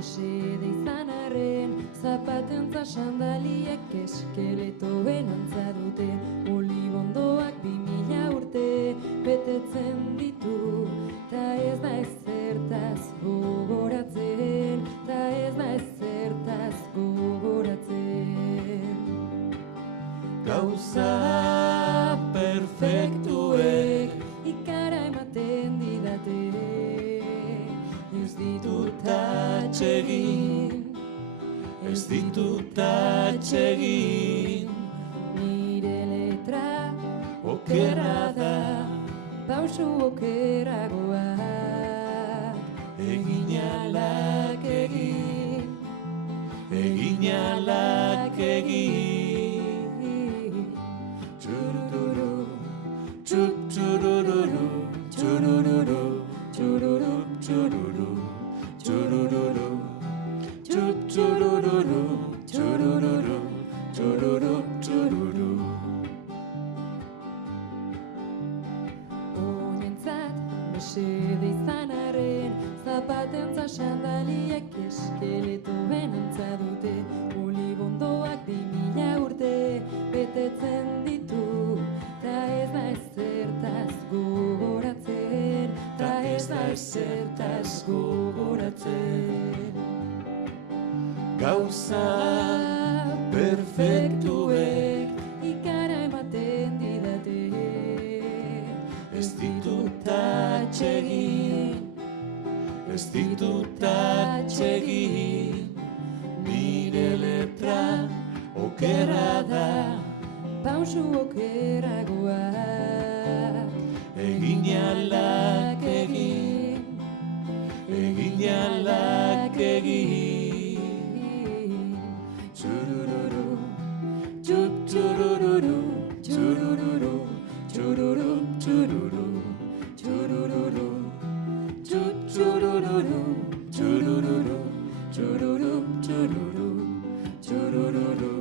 mesede izan arren, zapatentza sandaliek eskeletoen antza dute, olibondoak 2000 urte betetzen ditu, ta ez da ezertaz gogoratzen, ta ez da ezertaz gogoratzen. Gauza perfektuek ikara ematen didate, ez ditut atsegin, ez ditut atsegin. Nire letra Okerra da, pausu okeragoak, egin alak egin, egin alak egin. Txurururu, txup txurururu, txurururu, txururu, txururu, txurururu, txup txurururu, txurururu, txururu, txururu. Oinentzat mesede izan arren, zapatentza sandaliek eskeletoen antza dute, olibondoak 2000 urte betetzen ditu, ta ez da ezertaz gogoratzen, ta ez da ezertaz gogoratzen. Gauza perfektuek ikara ematen didate, ez ditut atsegin, ez ditut atsegin. Nire letra okerra da, pausu okeragoak, egin alak egin, egin alak egin. Txurururu, txup txurururu, txurururu, txururu, txururu, txurururu, txup txurururu, txurururu, txururu, txururu, txurururu.